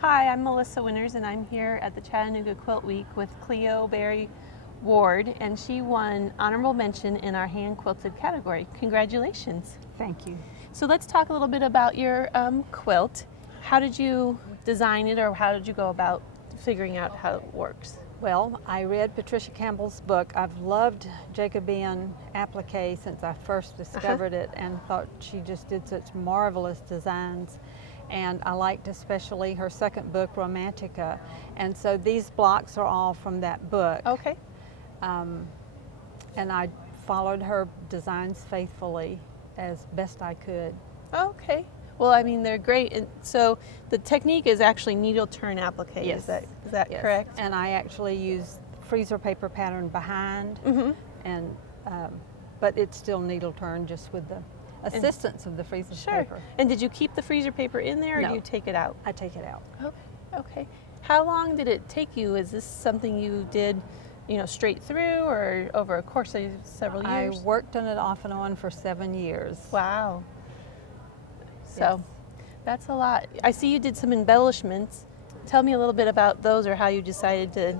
Hi, I'm Melissa Winters, and I'm here at the Chattanooga Quilt Week with Cleo Berry Ward, and she won honorable mention in our hand quilted category. Congratulations. Thank you. So let's talk a little bit about your quilt. How did you design it, or how did you go about figuring out how it works? Well, I read Patricia Campbell's book. I've loved JACOBEAN applique since I first discovered it, and thought she just did such marvelous designs. And I liked especially her second book, Romantica. And so these blocks are all from that book. Okay. And I followed her designs faithfully as best I could. Okay. Well, I mean, they're great. And so the technique is actually needle turn applique. Yes. Is that Yes. correct? And I actually use freezer paper pattern behind, and but it's still needle turn, just with the assistance of the freezer paper. And did you keep the freezer paper in there, or No. do you take it out? I take it out. Okay. Okay. How long did it take you? Is this something you did, straight through, or over a course of several years? I worked on it off and on for 7 years. Wow. So that's a lot. I see you did some embellishments. Tell me a little bit about those, or how you decided to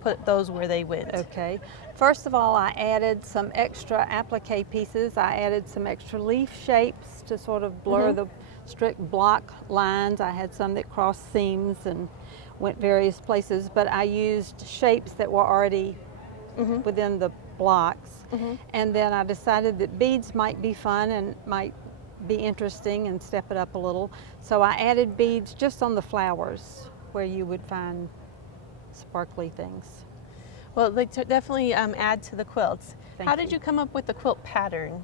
put those where they went. Okay. First of all, I added some extra applique pieces. I added some extra leaf shapes to sort of blur the strict block lines. I had some that crossed seams and went various places, but I used shapes that were already within the blocks. And then I decided that beads might be fun and might be interesting and step it up a little. So I added beads just on the flowers where you would find sparkly things. Well, they definitely add to the quilts. Thank How did you. you come up with the quilt pattern?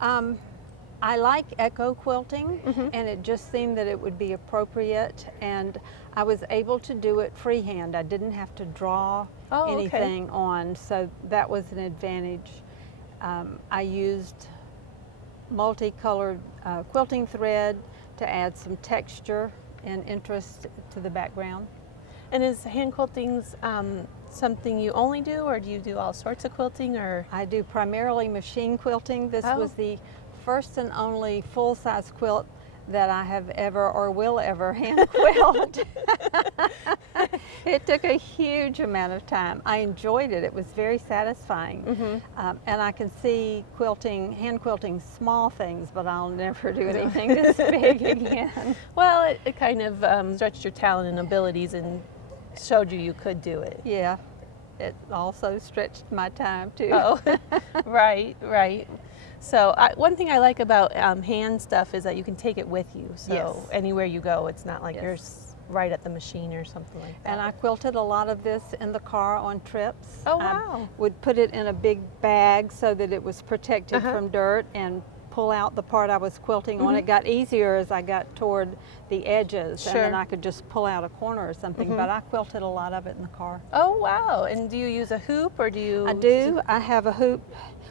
I like echo quilting, and it just seemed that it would be appropriate, and I was able to do it freehand. I didn't have to draw anything on, so that was an advantage. I used multicolored quilting thread to add some texture and interest to the background. And is hand quilting something you only do, or do you do all sorts of quilting? Or I do primarily machine quilting. This was the first and only full-size quilt that I have ever or will ever hand quilt. It took a huge amount of time. I enjoyed it. It was very satisfying. And I can see hand quilting small things, but I'll never do anything this big again. Well, it kind of stretched your talent and abilities and showed you could do it. Yeah, it also stretched my time too. Oh, right. So one thing I like about hand stuff is that you can take it with you. So anywhere you go, it's not like you're right at the machine or something like that. And I quilted a lot of this in the car on trips. Oh, wow. I would put it in a big bag so that it was protected from dirt, and pull out the part I was quilting on. It got easier as I got toward the edges, and then I could just pull out a corner or something, but I quilted a lot of it in the car. Oh, wow. And do you use a hoop, or do you? I do. I have a hoop.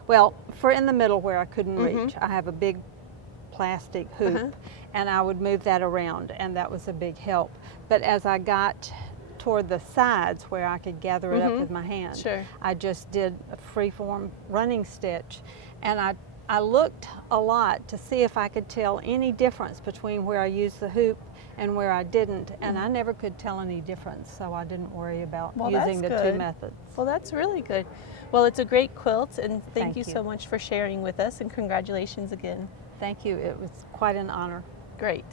Well, for in the middle where I couldn't reach, I have a big plastic hoop, and I would move that around, and that was a big help. But as I got toward the sides where I could gather it up with my hand, I just did a free-form running stitch, and I looked a lot to see if I could tell any difference between where I used the hoop and where I didn't, and I never could tell any difference, so I didn't worry about using the two methods. Well, that's really good. Well, it's a great quilt, and thank you you so much for sharing with us, and congratulations again. Thank you. It was quite an honor. Great.